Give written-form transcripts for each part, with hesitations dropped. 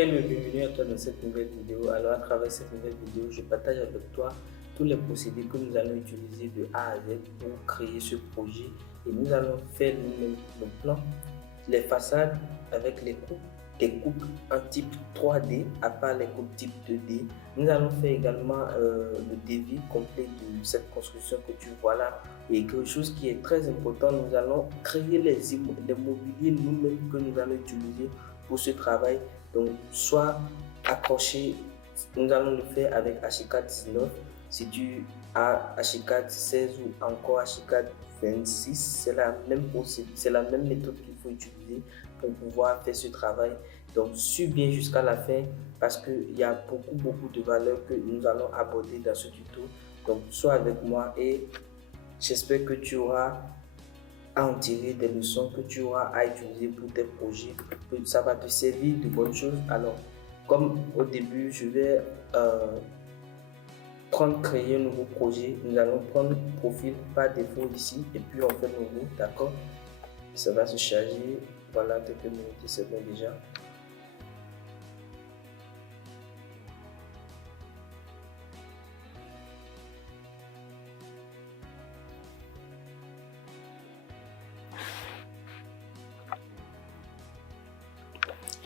Hello, bienvenue à toi dans cette nouvelle vidéo. Alors, à travers cette nouvelle vidéo, je partage avec toi tous les procédés que nous allons utiliser de A à Z pour créer ce projet. Et nous allons faire nous-mêmes nos plans, les façades avec les coupes, des coupes en type 3D, à part les coupes type 2D. Nous allons faire également le devis complet de cette construction que tu vois là. Et quelque chose qui est très important, nous allons créer les mobiliers nous-mêmes que nous allons utiliser pour ce travail. Donc, soit accroché, nous allons le faire avec HK 19. Si tu as HK 16 ou encore HK 26, c'est la même méthode qu'il faut utiliser pour pouvoir faire ce travail. Donc, suis bien jusqu'à la fin parce qu'il y a beaucoup de valeurs que nous allons aborder dans ce tuto. Donc, sois avec moi et j'espère que tu auras à en tirer des leçons que tu auras à utiliser pour tes projets, que ça va te servir de bonnes choses. Alors, comme au début, je vais créer un nouveau projet. Nous allons prendre profil par défaut ici et puis on fait nouveau, d'accord? Ça va se charger. Voilà, quelques minutes, c'est bon déjà.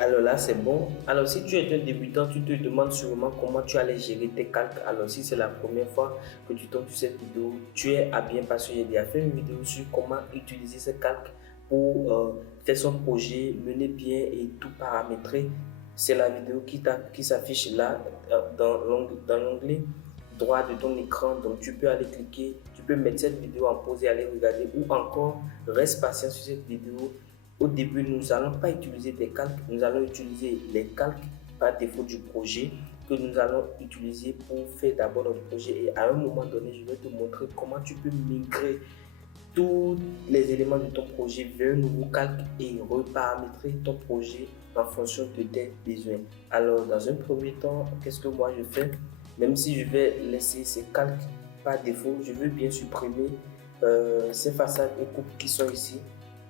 Alors là, c'est bon. Alors, si tu es un débutant, tu te demandes sûrement comment tu allais gérer tes calques. Alors, si c'est la première fois que tu tombes sur cette vidéo, tu es à bien parce que j'ai déjà fait une vidéo sur comment utiliser ces calques pour faire son projet, mener bien et tout paramétrer. C'est la vidéo qui s'affiche là dans l'onglet droit de ton écran. Donc, tu peux aller cliquer, tu peux mettre cette vidéo en pause et aller regarder ou encore reste patient sur cette vidéo. Au début, nous n'allons pas utiliser des calques, nous allons utiliser les calques par défaut du projet que nous allons utiliser pour faire d'abord notre projet. Et à un moment donné, je vais te montrer comment tu peux migrer tous les éléments de ton projet vers un nouveau calque et reparamétrer ton projet en fonction de tes besoins. Alors, dans un premier temps, qu'est-ce que moi je fais? Même si je vais laisser ces calques par défaut, je veux bien supprimer ces façades et coupes qui sont ici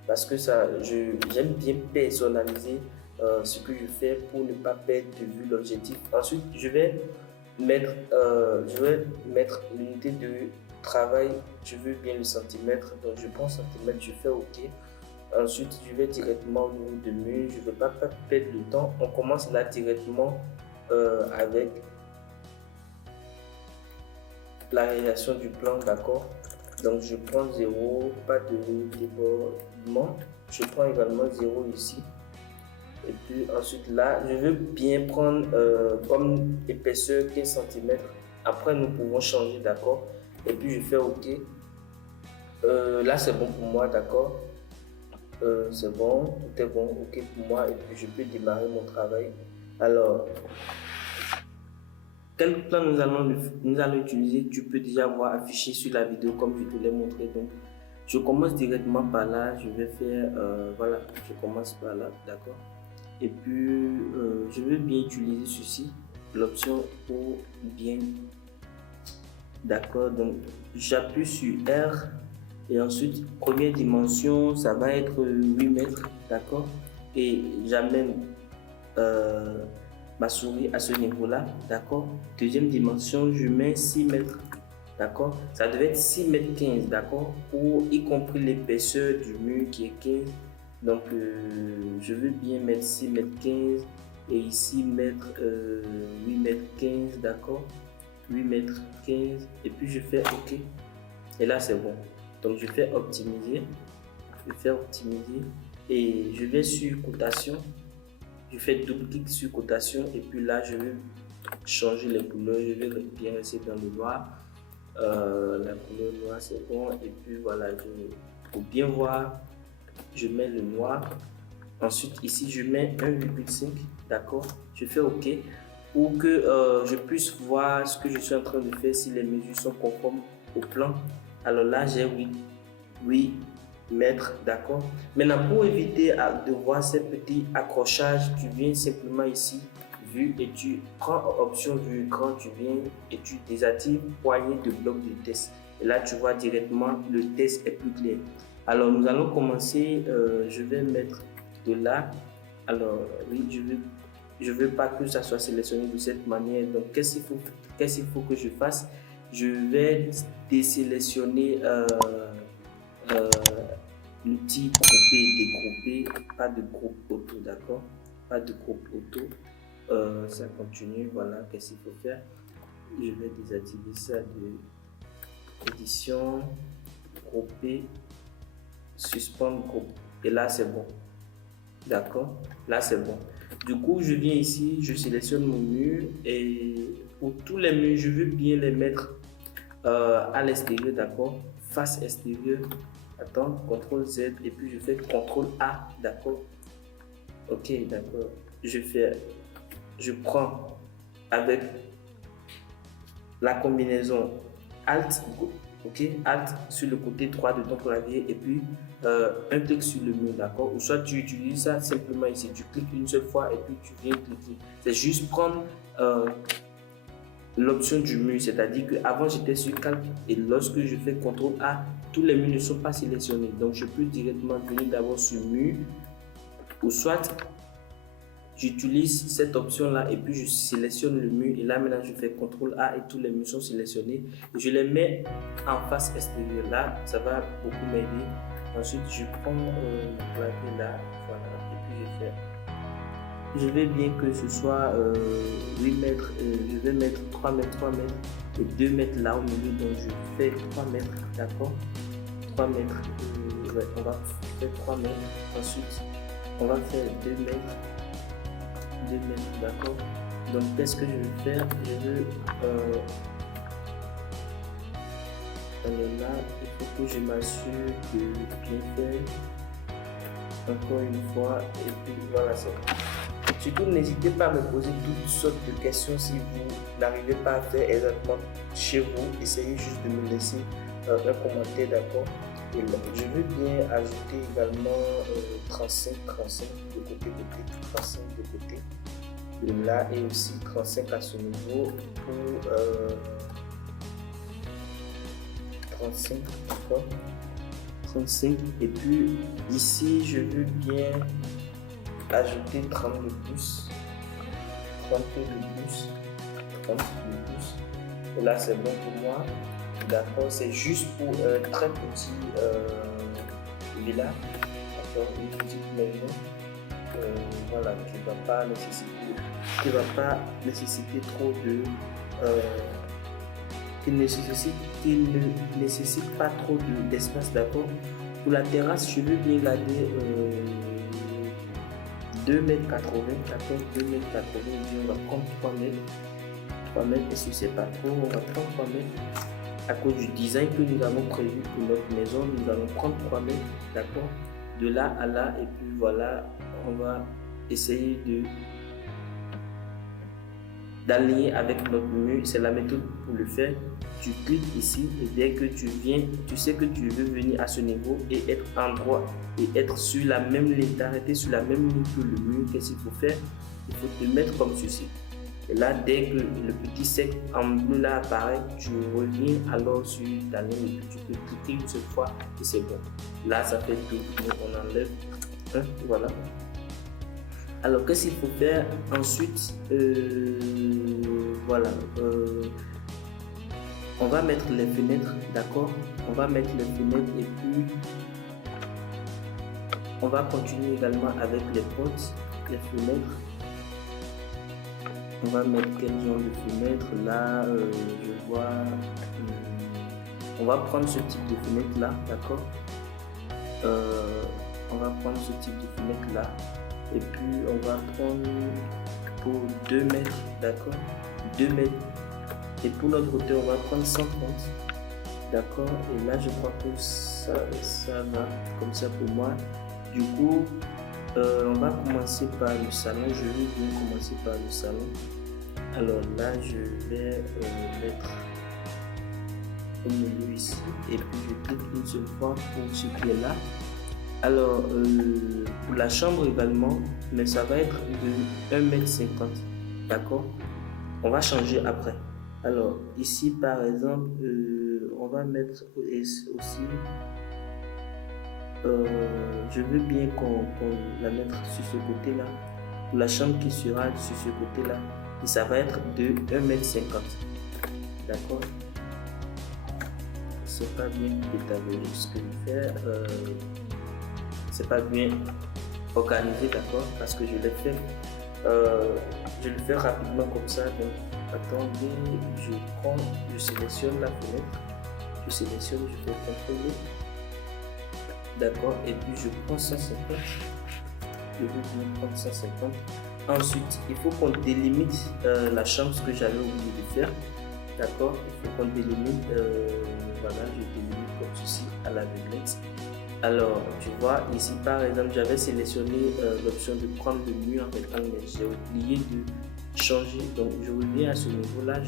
parce que j'aime bien personnaliser ce que je fais pour ne pas perdre de vue l'objectif. Ensuite, je vais mettre l'unité de travail, je veux bien le centimètre, donc je prends centimètre, je fais OK. Ensuite, je vais directement au niveau de mur, je ne vais pas perdre le temps. On commence là directement avec la réalisation du plan, d'accord? Donc je prends 0, pas de débordement. Je prends également 0 ici. Et puis ensuite là, je veux bien prendre comme épaisseur 15 cm. Après, nous pouvons changer, d'accord? Et puis je fais OK. Là, c'est bon pour moi, d'accord? C'est bon, tout est bon, OK pour moi. Et puis je peux démarrer mon travail. Alors, quel plan nous allons utiliser, tu peux déjà voir affiché sur la vidéo comme je te l'ai montré. Donc, je commence directement par là, je vais faire, voilà, je commence par là, d'accord. Et puis, je veux bien utiliser ceci, l'option pour bien, d'accord. Donc, j'appuie sur R et ensuite, première dimension, ça va être 8 mètres, d'accord. Et j'amène ma souris à ce niveau-là, d'accord. Deuxième dimension, je mets 6 mètres, d'accord. Ça devait être 6 mètres 15, d'accord, pour y compris l'épaisseur du mur qui est 15. Donc, je veux bien mettre 6 mètres 15 et ici mettre 8 mètres 15, d'accord. 8 mètres 15 et puis je fais OK. Et là, c'est bon. Donc, je fais optimiser. Je fais optimiser et je vais sur cotation. Je fais double clic sur cotation et puis là je vais changer les couleurs, je vais bien rester dans le noir, la couleur noire c'est bon et puis voilà, pour bien voir je mets le noir, ensuite ici je mets 1,5, d'accord, je fais OK pour que je puisse voir ce que je suis en train de faire si les mesures sont conformes au plan. Alors là j'ai 8 mètres, d'accord. Maintenant, pour éviter de voir ces petits accrochages, tu viens simplement ici, vue, et tu prends option vue écran, tu viens et tu désactives poignée de bloc de test. Et là, tu vois directement le test est plus clair. Alors, nous allons commencer, je vais mettre de là. Alors, oui, je vais je veux pas que ça soit sélectionné de cette manière. Donc, qu'est-ce qu'il faut que je fasse? Je vais désélectionner euh, l'outil grouper et dégrouper, pas de groupe auto, d'accord? Pas de groupe auto. Ça continue, voilà, qu'est-ce qu'il faut faire? Je vais désactiver ça de édition, grouper, suspendre groupe. Et là, c'est bon. D'accord? Là, c'est bon. Du coup, je viens ici, je sélectionne mon mur et pour tous les murs, je veux bien les mettre à l'extérieur, d'accord? Face extérieure. Attends, CTRL Z et puis je fais CTRL A, d'accord? Ok, d'accord. Je prends avec la combinaison Alt, ok, Alt sur le côté droit de ton clavier et puis un clic sur le mur, d'accord? Ou soit tu utilises ça simplement ici, tu cliques une seule fois et puis tu viens cliquer. C'est juste prendre l'option du mur, c'est-à-dire qu'avant j'étais sur calque et lorsque je fais CTRL A, tous les murs ne sont pas sélectionnés. Donc je peux directement venir d'abord sur mur ou soit j'utilise cette option là et puis je sélectionne le mur et là maintenant je fais CTRL A et tous les murs sont sélectionnés et je les mets en face extérieure. Là ça va beaucoup m'aider. Ensuite je prends le clavier là, voilà, et puis je vais bien que ce soit 8 mètres, je vais mettre 3 mètres, 3 mètres et 2 mètres là au milieu, donc je fais 3 mètres, d'accord? 3 mètres, ouais, on va faire 3 mètres, ensuite on va faire 2 mètres, 2 mètres, d'accord? Donc qu'est-ce que je vais faire? Je veux là, il faut que je m'assure de bien faire encore une fois et puis voilà, c'est bon. Surtout, n'hésitez pas à me poser toutes sortes de questions si vous n'arrivez pas à faire exactement chez vous. Essayez juste de me laisser un commentaire, d'accord? Et je veux bien ajouter également 35 de côté, 35 de côté. De là et aussi 35 à ce niveau pour 35, d'accord? 35 et puis ici je veux bien ajouter 30 de plus, 30 de plus, 30 de plus. Et là c'est bon pour moi. D'accord, c'est juste pour un très petit villa, d'accord, une petite maison. Voilà, qui ne va pas nécessiter trop de qui ne nécessite pas trop d'espace, d'accord. Pour la terrasse, je veux bien garder 2,80 m, d'accord, 2,80 m, on va prendre 3 mètres. 3 mètres, et si c'est pas trop, on va prendre 3 mètres. À cause du design que nous avons prévu pour notre maison, nous allons prendre 3 mètres, d'accord, de là à là, et puis voilà, on va essayer d'aligner avec notre mur. C'est la méthode pour le faire. Tu cliques ici et dès que tu viens, tu sais que tu veux venir à ce niveau et être en droit et être sur la même ligne, t'arrêter sur la même ligne que le mur. Qu'est-ce qu'il faut faire? Il faut te mettre comme ceci. Et là, dès que le petit cercle en bleu là apparaît, tu reviens alors sur ta ligne et puis tu peux cliquer une seule fois et c'est bon. Là, ça fait tout. Donc, on enlève. Voilà. Alors, qu'est-ce qu'il faut faire ensuite? Voilà. On va mettre les fenêtres, d'accord? On va mettre les fenêtres et puis on va continuer également avec les portes, les fenêtres. On va mettre quel genre de fenêtre là, je vois. On va prendre ce type de fenêtre là, d'accord. On va prendre ce type de fenêtre là. Et puis on va prendre pour 2 mètres, d'accord. 2 mètres. Et pour notre hauteur, on va prendre 130. D'accord. Et là, je crois que ça va comme ça pour moi. Du coup, on va commencer par le salon. Je vais bien commencer par le salon. Alors là, je vais mettre au milieu ici. Et puis, je clique une seule fois pour ce qui est là. Alors, pour la chambre également, mais ça va être de 1,50 m. D'accord. On va changer après. Alors, ici, par exemple, on va mettre aussi... je veux bien qu'on la mette sur ce côté-là. pour la chambre qui sera sur ce côté-là. Et ça va être de 1,50 m. D'accord? C'est pas bien établi ce que je fais. C'est pas bien organisé, d'accord? Parce que je l'ai fait. Je le fais rapidement comme ça. Donc, attendez, je sélectionne la fenêtre. Je sélectionne, je fais contrôler. D'accord? Et puis je prends 150. Je vais bien prendre 150. Ensuite, il faut qu'on délimite la chambre, ce que j'avais oublié de faire. D'accord? Il faut qu'on délimite. Voilà, je délimite comme ceci à l'aveuglette. Alors, tu vois, ici par exemple, j'avais sélectionné l'option de prendre le mur avec un, mais j'ai oublié de changer. Donc, je reviens à ce niveau-là,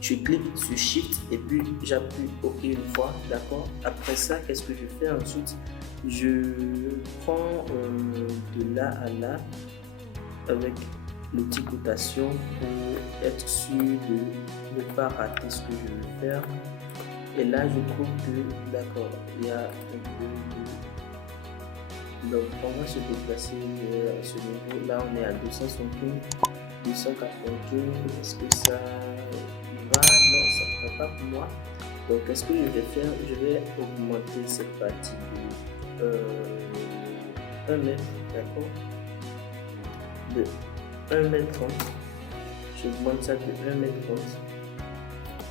je clique sur Shift et puis j'appuie OK une fois, d'accord. Après ça, qu'est-ce que je fais ensuite? Je prends de là à là avec l'outil cotation pour être sûr de ne pas rater ce que je veux faire. Et là, je trouve que, d'accord, il y a un peu de... Donc, on va se déplacer à ce niveau. Là, on est à 275, 295. Est-ce que ça va? Non, ça ne va pas pour moi. Donc, qu'est-ce que je vais faire? Je vais augmenter cette partie de 1 mètre, d'accord? De 1,30 m. J'augmente ça de 1,30 m.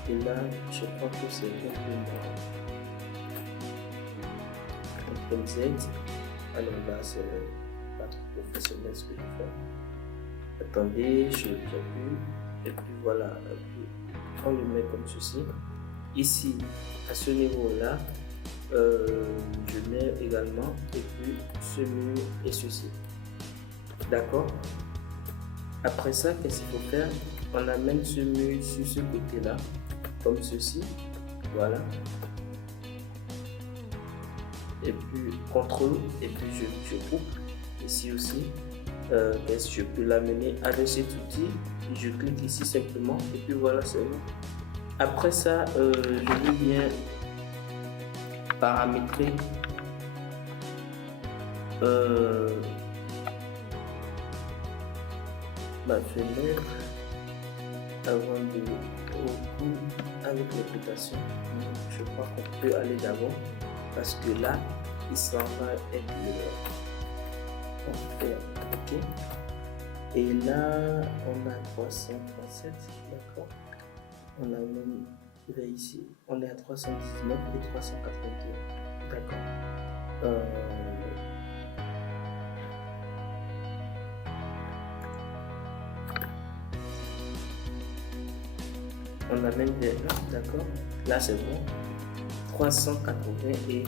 Et là, je crois que c'est bon pour moi. CTRL Z. Alors là, c'est pas trop professionnel ce que je fais. Attendez, j'appuie. Et puis voilà. On le met comme ceci. Ici, à ce niveau-là, je mets également. Et puis ce mur et ceci. D'accord? Après ça, qu'est-ce qu'il faut faire? On amène ce mur sur ce côté-là. Comme ceci, voilà, et puis contrôle, et puis je coupe ici aussi. Qu'est-ce que je peux l'amener avec cet outil? Je clique ici simplement et puis voilà, c'est bon. Après ça, je vais bien paramétrer ma fenêtre avant de avec les cotations. Je crois qu'on peut aller d'abord parce que là il s'en va être le OK. Et là on a 337, d'accord. On a même là ici on est à 319 et 381, d'accord. On amène vers là, d'accord. Là c'est bon. 380 et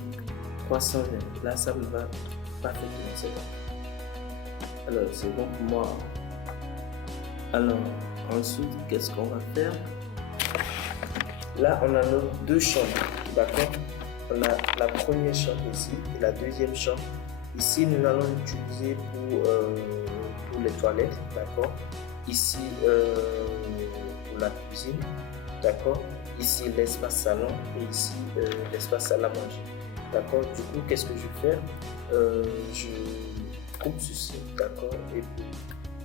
320. Là ça me va parfaitement, c'est bon. Alors c'est bon pour moi. Alors ensuite, qu'est-ce qu'on va faire? Là on a nos deux chambres, d'accord. On a la première chambre ici et la deuxième chambre. Ici nous allons l'utiliser pour les toilettes, d'accord. Ici pour la cuisine, d'accord. Ici l'espace salon et ici l'espace salle à manger, d'accord. Du coup, qu'est-ce que je fais? Je coupe ceci, d'accord, et puis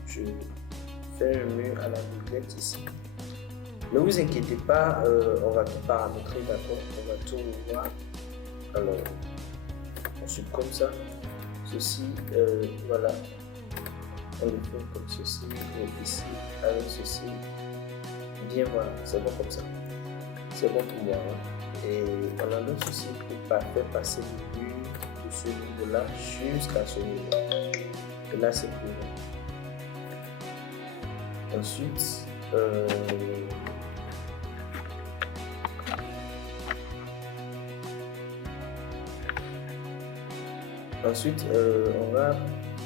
je fais un mur à la bouclette ici. Ne vous inquiétez pas, on va tout paramétrer, d'accord, on va tout revoir. Alors, on supprime ça, ceci, voilà, on le fait comme ceci, et ici, avec ceci. Bien, voilà, c'est bon comme ça. C'est bon pour moi. Hein. Et on a notre souci pour faire passer le mur de ce niveau-là jusqu'à ce niveau. Et là, c'est pour nous. Ensuite, on va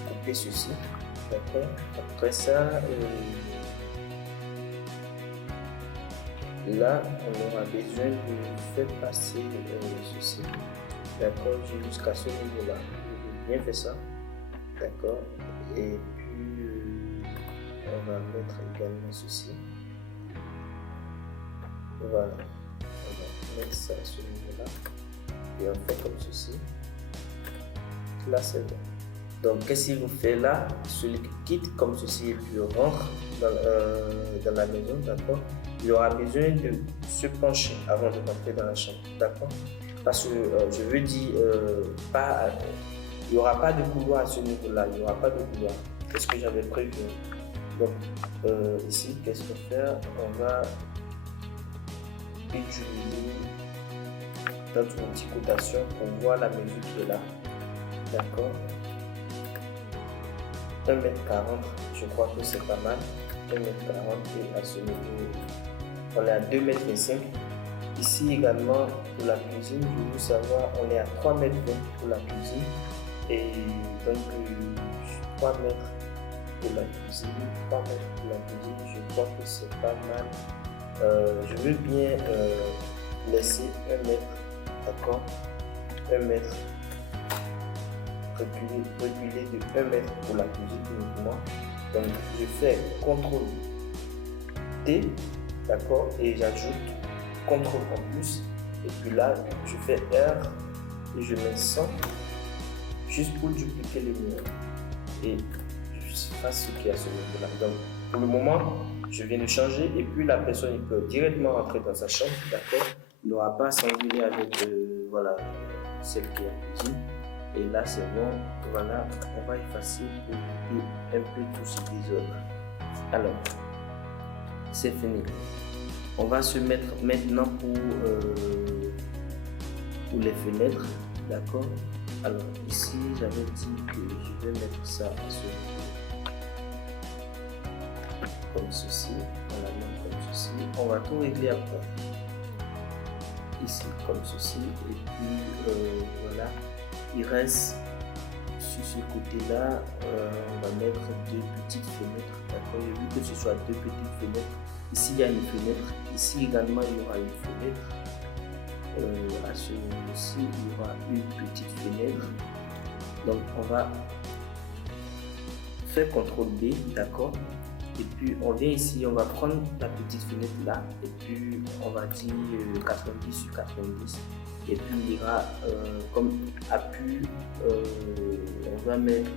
couper ceci. D'accord. Après ça, là, on aura besoin de faire passer ceci, d'accord, jusqu'à ce niveau-là. Je vais bien faire ça, d'accord. Et puis, on va mettre également ceci. Voilà, on va mettre ça à ce niveau-là. Et on fait comme ceci. Là, c'est bon. Donc, qu'est-ce qu'il vous fait là? Celui qui quitte comme ceci et puis rentre dans la maison, d'accord? Il aura besoin de se pencher avant de rentrer dans la chambre, d'accord? Parce que je veux dire, il n'y aura pas de couloir à ce niveau-là, il n'y aura pas de couloir. C'est ce que j'avais prévu. Donc, ici, qu'est-ce qu'on va faire? On va utiliser notre outil cotation pour voir la mesure qui est là, d'accord? 1,40 m, je crois que c'est pas mal. 1,40 m et à ce niveau, on est à 2,25 m. Ici également pour la cuisine, je veux savoir, on est à 3,20 m pour la cuisine. Et donc 3 mètres pour la cuisine, 3 mètres pour la cuisine, je crois que c'est pas mal. Je veux bien laisser 1 mètre, d'accord? 1 mètre. Reculer de 1 mètre pour la cuisine uniquement. Donc je fais CTRL T, d'accord, et j'ajoute CTRL en plus, et puis là je fais R et je mets 100 juste pour dupliquer le mur et je fasse ce qu'il y a sur le là. Donc pour le moment je viens de changer et puis la personne il peut directement rentrer dans sa chambre, d'accord, il n'aura pas à s'engueuler avec voilà, celle qui est en cuisine. Et là c'est bon, voilà, on va effacer pour un peu tout ce désordre. Alors, c'est fini. On va se mettre maintenant pour les fenêtres, d'accord? Alors ici j'avais dit que je vais mettre ça à ce comme ceci, on la met comme ceci, on va tout régler après. Ici comme ceci et puis voilà. Il reste sur ce côté là, on va mettre 2 petites fenêtres, d'accord? J'ai vu que ce soit 2 petites fenêtres. Ici il y a une fenêtre, ici également il y aura une fenêtre. À celui-ci il y aura une petite fenêtre. Donc on va faire CTRL B, d'accord? Et puis on vient ici, on va prendre la petite fenêtre là et puis on va dire 90 sur 90. Et puis il y aura comme appui, on va mettre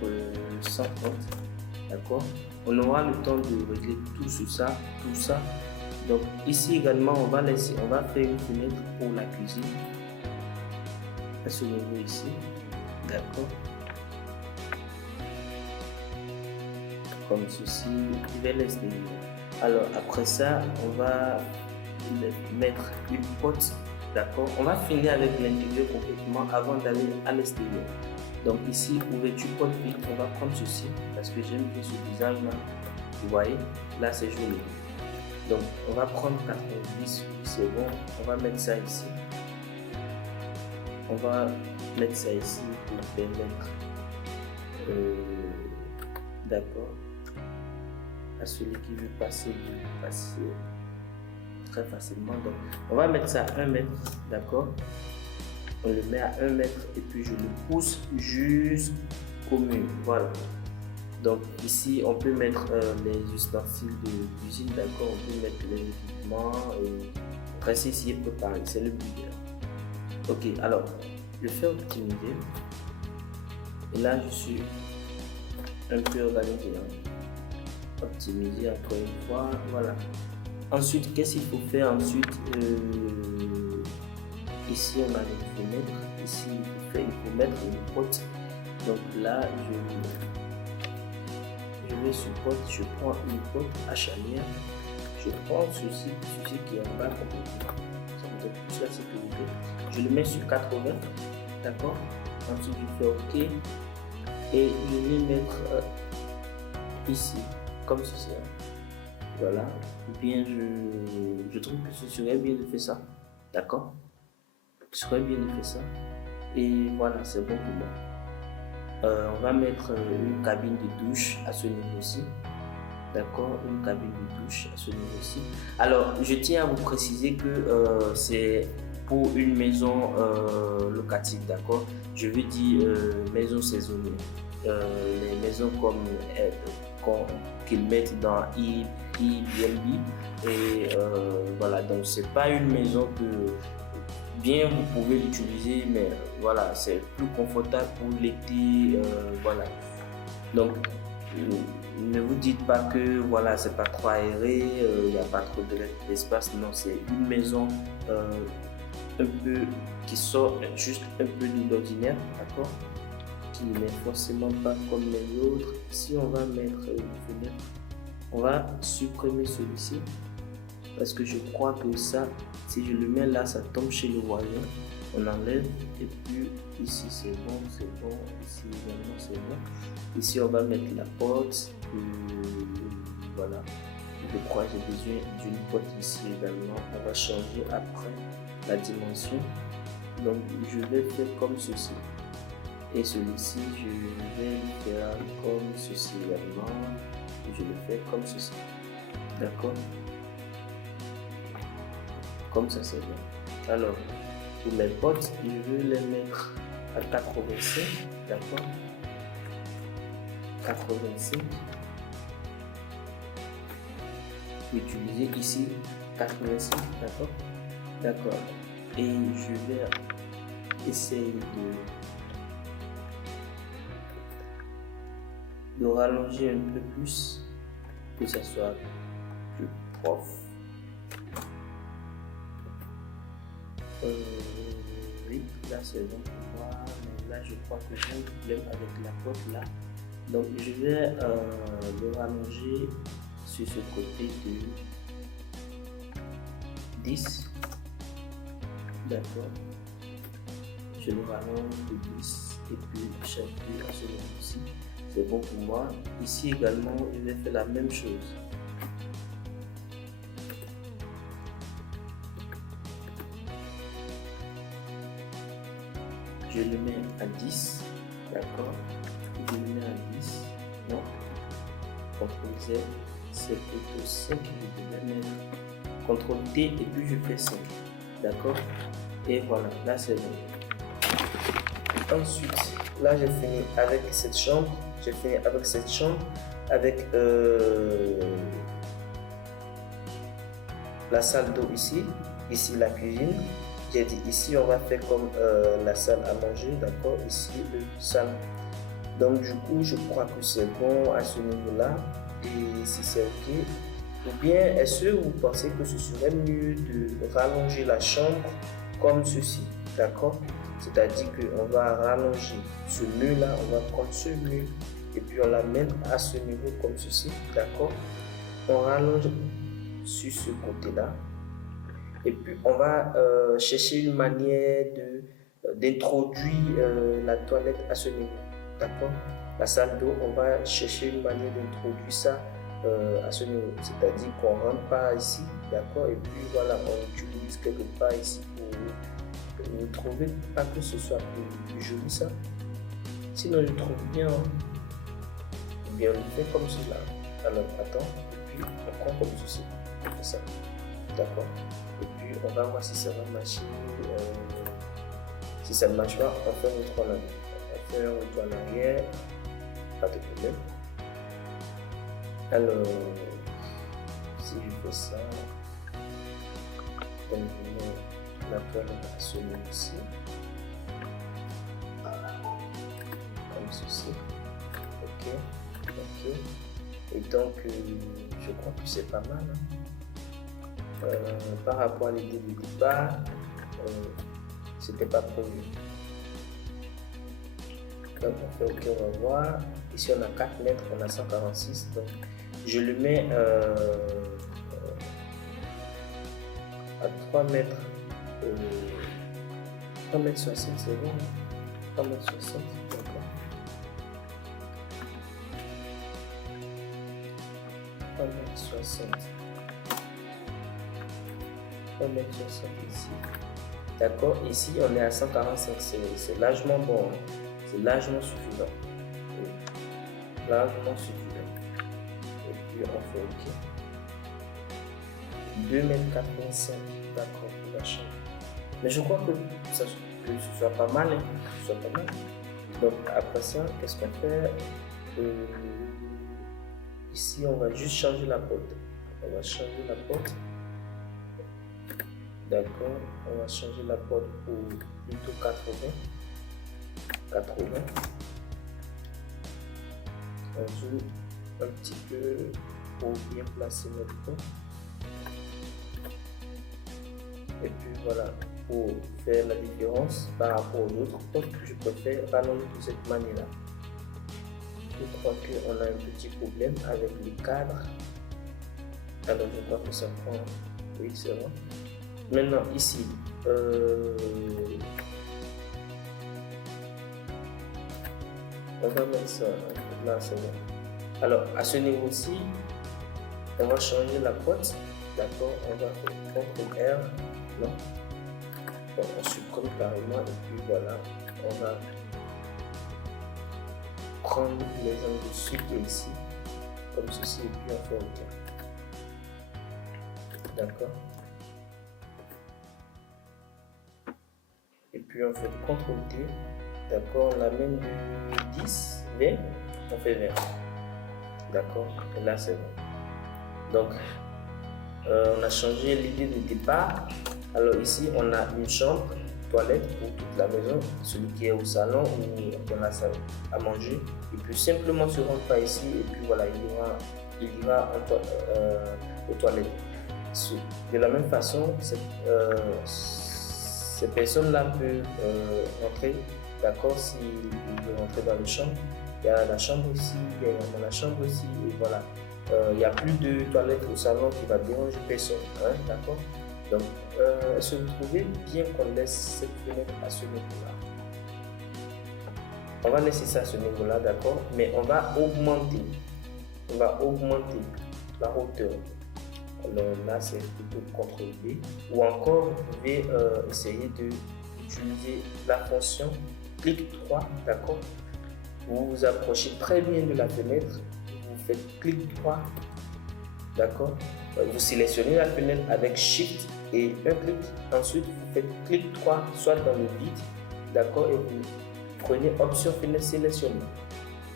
130, d'accord? On aura le temps de régler tout ça, tout ça. Donc ici également on va faire une fenêtre pour la cuisine à ce niveau ici, d'accord? Comme ceci, je vais laisser. Alors après ça on va mettre une porte. D'accord, on va finir avec l'intérieur complètement avant d'aller à l'extérieur. Donc ici, ouverture porte vide, on va prendre ceci parce que j'aime bien ce design là. Vous voyez, là c'est joli. Donc on va prendre 90, c'est bon, on va mettre ça ici. On va mettre ça ici pour permettre, d'accord, à celui qui veut passer de passer très facilement. Donc on va mettre ça à 1 mètre, d'accord, on le met à 1 mètre et puis je le pousse jusqu'au mur, voilà. Donc ici on peut mettre les ustensiles de cuisine, d'accord, on peut mettre les équipements et rester ici et préparer, c'est le but. Ok, alors je fais optimiser et là je suis un peu organisé, optimiser encore une fois, voilà. Ensuite, qu'est-ce qu'il faut faire ensuite? Ici, on a une fenêtre. Ici, il faut mettre une porte. Donc là, je vais sur porte. Je prends une porte à charnière. Je prends ceci qui est en bas complètement. Ça me donne plus la sécurité. Je le mets sur 80. D'accord? Ensuite, je fais OK. Et je vais mettre ici, comme ceci. Voilà, ou bien je trouve que ce serait bien de faire ça, d'accord? Ce serait bien de faire ça, et voilà, c'est bon pour moi. On va mettre une cabine de douche à ce niveau-ci, d'accord? Une cabine de douche à ce niveau-ci. Alors, je tiens à vous préciser que c'est pour une maison locative, d'accord? Je veux dire maison saisonnière. Les maisons comme qu'ils mettent dans Airbnb et voilà, donc c'est pas une maison que bien vous pouvez l'utiliser, mais voilà, c'est plus confortable pour l'été, voilà, Donc, ne vous dites pas que voilà, c'est pas trop aéré, il n'y a pas trop d'espace. Non, c'est une maison un peu qui sort juste un peu de l'ordinaire, d'accord? Qui n'est forcément pas comme les autres. Si on va mettre une fenêtre, on va supprimer celui-ci parce que je crois que ça, si je le mets là, ça tombe chez le voisin. On enlève et puis ici c'est bon, ici également c'est bon. Ici on va mettre la porte. Voilà, je crois que j'ai besoin d'une porte ici également. On va changer après la dimension. Donc je vais faire comme ceci. Et celui-ci, je vais le faire comme ceci également. Et je le fais comme ceci. D'accord? Comme ça, c'est bien. Alors, pour mes portes, je veux les mettre à 85. D'accord? 85. Utiliser ici 85. D'accord? D'accord. Et je vais essayer de rallonger un peu plus, que ça soit plus prof. Oui, là c'est bon pour moi, mais là je crois que j'ai un problème avec la porte là. Donc je vais le rallonger sur ce côté de 10. D'accord. Je le rallonge de 10 et puis j'appuie à ce moment-ci. C'est bon pour moi. Ici également, je vais faire la même chose. Je le mets à 10. D'accord. Je le mets à 10. Non. CTRL Z, c'est plutôt 5. Je vais mettre CTRL T et puis je fais 5. D'accord. Et voilà, là c'est bon. Ensuite, là j'ai fini avec cette chambre. J'ai fini avec cette chambre, avec la salle d'eau ici, ici la cuisine. J'ai dit ici on va faire comme la salle à manger, d'accord, ici le salon. Donc du coup je crois que c'est bon à ce niveau-là. Et si c'est ok, ou bien est-ce que vous pensez que ce serait mieux de rallonger la chambre comme ceci, d'accord? C'est-à-dire qu'on va rallonger ce mur-là, on va prendre ce mur et puis on l'amène à ce niveau comme ceci, d'accord? On rallonge sur ce côté-là et puis on va chercher une manière d'introduire la toilette à ce niveau, d'accord? La salle d'eau, on va chercher une manière d'introduire ça à ce niveau, c'est-à-dire qu'on ne rentre pas ici, d'accord? Et puis voilà, on utilise quelque part ici pour vous trouvez pas que ce soit plus joli ça? Sinon je trouve bien, ou bien on le fait comme cela. Alors attends, et puis on prend comme ceci, on fait ça, d'accord? Et puis on va voir si ça va marcher. Si ça ne marche pas, on fait un retour en arrière. On fait un retour en arrière, pas de problème. Alors, si je fais ça, donc je mets la toilette à ce niveau ici, comme ceci, ok, ok, et donc je crois que c'est pas mal, hein. Par rapport à l'idée du départ, c'était pas prévu. Donc on fait ok, on va voir, ici on a 4 mètres, on a 146, donc je le mets à 3 mètres. 3 mètres 60, c'est bon, 3 mètres 60, d'accord. 3 mètres 60. 3 mètres 60 ici. D'accord, ici on est à 145, c'est largement bon, hein. C'est largement suffisant. Largement suffisant. Et puis on fait ok. 2 mètres 85, d'accord, pour la chambre. Mais je crois que ce soit pas mal, hein, que ce soit pas mal. Donc après ça, qu'est-ce qu'on fait? Ici, on va juste changer la porte. On va changer la porte. D'accord, on va changer la porte pour plutôt 80. 80. on zoome un petit peu pour bien placer notre point. Et puis voilà, pour faire la différence par rapport aux autres postes, je préfère rallonger de cette manière-là. Je crois qu'on a un petit problème avec le cadre. Alors je crois que ça prend. Oui, c'est bon. Maintenant ici, on va mettre ça là, c'est bon. Alors à ce niveau-ci, on va changer la porte. D'accord, on va faire CTRL R. Non. Donc, on supprime carrément et puis voilà, on va prendre les angles supérieurs ici, comme ceci, et puis on fait OK. D'accord. Et puis on fait CTRL D. D'accord, on amène de 10, 20, on fait 20. D'accord, et là c'est bon. Donc, on a changé l'idée de départ. Alors ici, on a une chambre, toilette pour toute la maison, celui qui est au salon ou dans la salle à manger. Il peut simplement se rendre par ici et puis voilà, il ira aux toilettes. De la même façon, ces personnes-là peuvent entrer, d'accord, s'ils veulent rentrer dans les chambres. Il y a la chambre ici, il y a également la chambre ici, et voilà. Il n'y a plus de toilettes au salon qui va déranger personne, hein, d'accord. Donc, est-ce que vous trouvez bien qu'on laisse cette fenêtre à ce niveau-là? On va laisser ça à ce niveau-là, d'accord, mais on va augmenter la hauteur. Alors là, c'est plutôt CTRL B. Ou encore, vous pouvez essayer d'utiliser la fonction clic droit, d'accord. Vous vous approchez très bien de la fenêtre, vous faites clic droit, d'accord. Vous sélectionnez la fenêtre avec Shift et un clic. Ensuite, vous faites clic droit, soit dans le vide, d'accord, et vous prenez option fenêtre sélectionnée.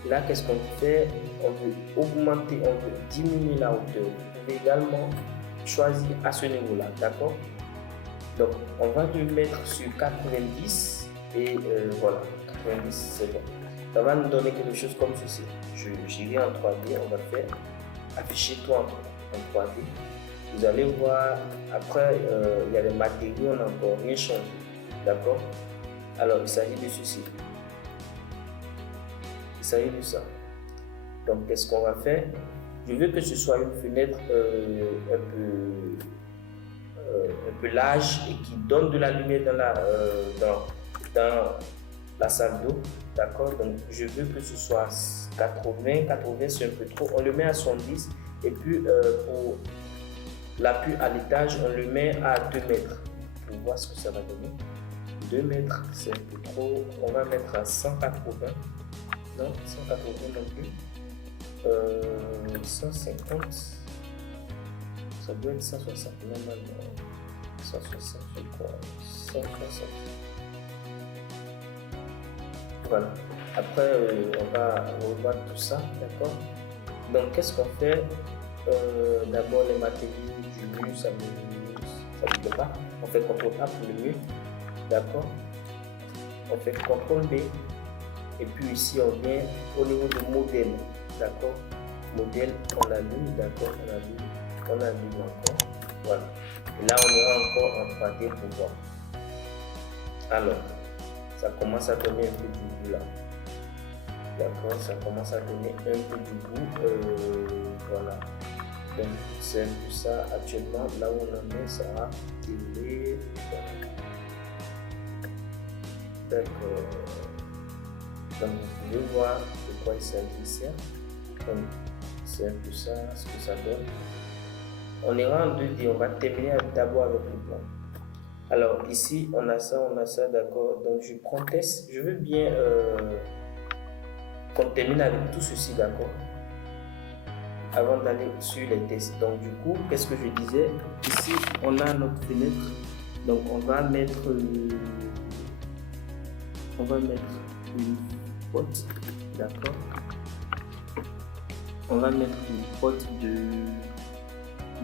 Là, qu'est-ce qu'on fait? On veut augmenter, on veut diminuer la hauteur. Vous pouvez également choisir à ce niveau-là, d'accord. Donc, on va le mettre sur 90 et voilà, 90, c'est bon. Ça va nous donner quelque chose comme ceci. J'irai en 3D, on va faire afficher tout en 3D. Vous allez voir, après, il y a les matériaux, on n'a encore rien changé, d'accord. Alors, il s'agit de ceci. Il s'agit de ça. Donc, qu'est-ce qu'on va faire? Je veux que ce soit une fenêtre un peu large et qui donne de la lumière dans la salle d'eau. D'accord? Donc, je veux que ce soit 80 c'est un peu trop. On le met à 70 et puis pour l'appui à l'étage, on le met à 2 mètres. Pour voir ce que ça va donner. 2 mètres, c'est un peu trop. On va mettre à 180. Non, 180 non plus. 150. Ça doit être 160 normalement. 160, je crois. 160. Voilà. Après, on va revoir tout ça, d'accord. Donc, qu'est-ce qu'on fait? D'abord, les matériaux du mur, ça ne me plaît pas. On fait CTRL A pour le mur, d'accord. On fait CTRL B. Et puis ici, on vient au niveau du modèle, d'accord. Modèle, on allume, d'accord, on allume encore. Voilà. Et là, on ira encore en 3D pour voir. Alors, ça commence à donner un peu du goût là. D'accord, ça commence à donner un peu du goût. Voilà. Donc, c'est un peu ça actuellement. Là où on en est, ça a télé. D'accord. Donc, vous pouvez voir de quoi il s'agit ici. Donc, c'est un peu ça, ce que ça donne. On ira en 2D, on va terminer d'abord avec le plan. Alors, ici, on a ça, d'accord. Donc, je prends test. Je veux bien qu'on termine avec tout ceci, d'accord, avant d'aller sur les tests. Donc, du coup, qu'est-ce que je disais? Ici, on a notre fenêtre. Donc, on va mettre une porte, d'accord. On va mettre une porte de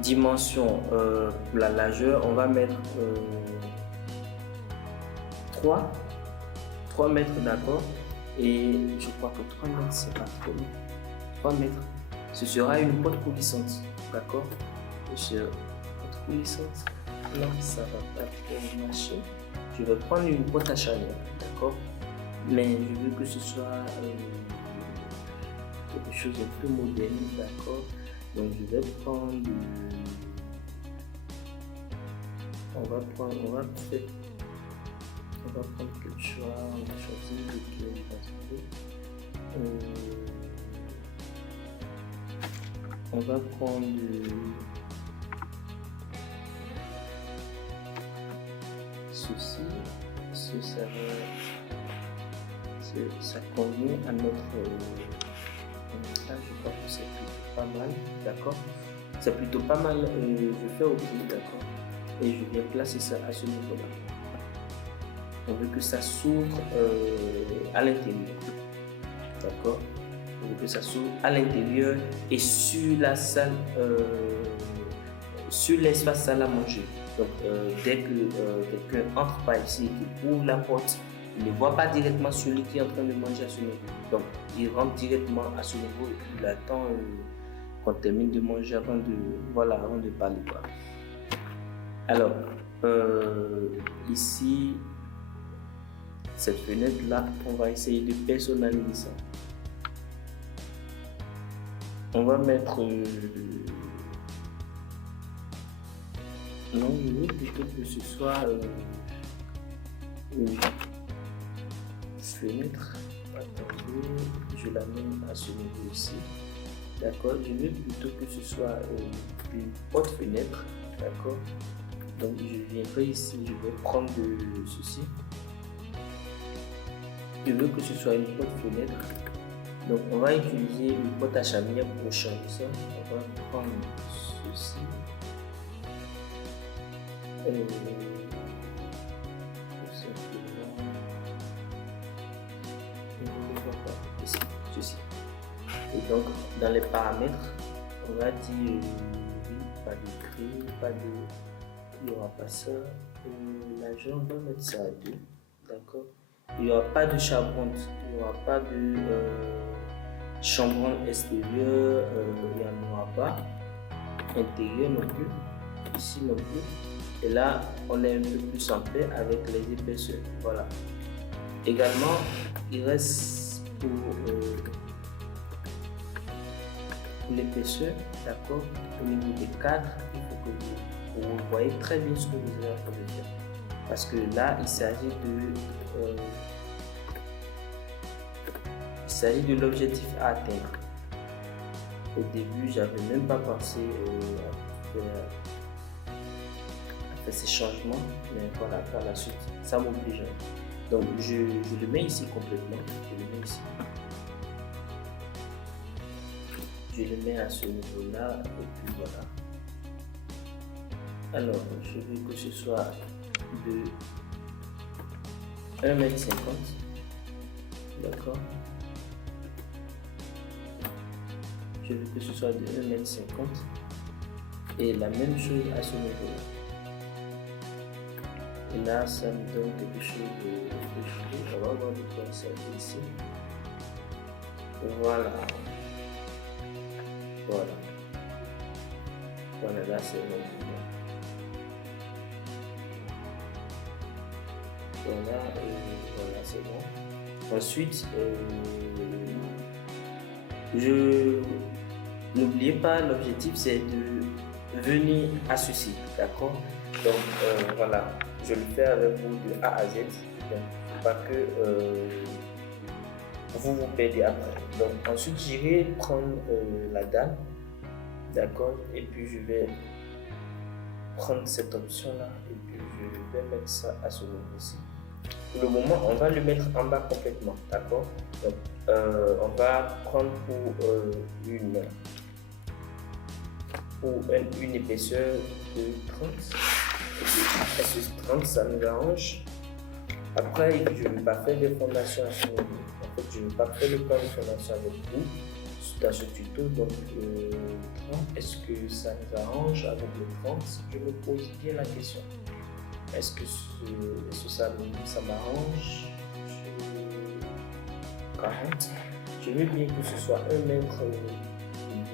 dimension pour la largeur. On va mettre 3 mètres, d'accord. Et je crois que 3 mètres, c'est pas trop. 3 mètres. Ce sera une porte coulissante, d'accord? Porte coulissante, non, ça va pas trop marcher. Je vais prendre une porte à charnière, d'accord? Mais je veux que ce soit quelque chose de plus moderne, d'accord? Donc je vais prendre, on va prendre quelque chose, on va choisir lequel, on va prendre ceci, parce que ça convient à notre là, je crois que c'est plutôt pas mal, d'accord? C'est plutôt pas mal, je fais OK, d'accord? Et je viens placer ça à ce niveau-là. On veut que ça s'ouvre à l'intérieur, d'accord? On veut que ça s'ouvre à l'intérieur et sur la salle, sur l'espace salle à manger. Donc dès que quelqu'un entre par ici et qui ouvre la porte, il ne voit pas directement celui qui est en train de manger à ce niveau. Donc il rentre directement à ce niveau et il attend qu'on termine de manger avant de parler, quoi. Alors ici, cette fenêtre là, on va essayer de personnaliser ça. On va mettre non, je veux plutôt que ce soit une fenêtre. Attendez, je la mets à ce niveau ici. D'accord, je veux plutôt que ce soit une porte-fenêtre. D'accord, donc je viendrai ici, je vais prendre ceci. Je veux que ce soit une porte-fenêtre. Donc on va utiliser une porte à charnière pour changer ça. On va prendre ceci. Tout simplement, on ne voit pas ici, ceci. Et donc dans les paramètres, on va dire oui, pas de gris, pas de, il n'y aura pas ça. L'argent, on va mettre ça à 2, d'accord. Il n'y aura pas de charbon, il n'y aura pas de chambron extérieur, il n'y en aura pas. Intérieur non plus, ici non plus. Et là, on est un peu plus en paix avec les épaisseurs. Voilà. Également, il reste pour l'épaisseur, d'accord. Au niveau des cadres, il faut que vous voyez très bien ce que vous avez à faire. Parce que là, il s'agit de l'objectif à atteindre. Au début, j'avais même pas pensé à faire ces changements, mais voilà, par la suite, ça m'oblige. Donc, je le mets ici complètement. Je le mets ici. Je le mets à ce niveau-là, et puis voilà. Alors, je veux que ce soit de 1,50 m. D'accord. Je veux que ce soit de 1,50 m. Et la même chose à ce niveau-là. Et là, ça me donne quelque chose de flou. On va voir de quoi ça fait ici. Voilà. Voilà. Voilà, là, c'est bon. Voilà, voilà, c'est bon. Ensuite, n'oubliez pas, l'objectif c'est de venir à ceci, d'accord? Donc voilà, je le fais avec vous de A à Z, donc pas que vous vous perdez après. Donc ensuite j'irai prendre la dalle, d'accord? Et puis je vais prendre cette option là et puis je vais mettre ça à ce niveau-ci. Pour le moment, on va le mettre en bas complètement, d'accord? Donc, on va prendre pour une épaisseur de 30. Est-ce que 30, ça nous arrange? Après, je ne vais pas faire de fondation à ce niveau. En fait, je ne vais pas faire le plan de fondation avec vous dans ce tuto. Donc, 30, est-ce que ça nous arrange avec le 30? Je me pose bien la question. Est-ce que ça m'arrange? 40. je veux bien que ce soit 1 mètre ou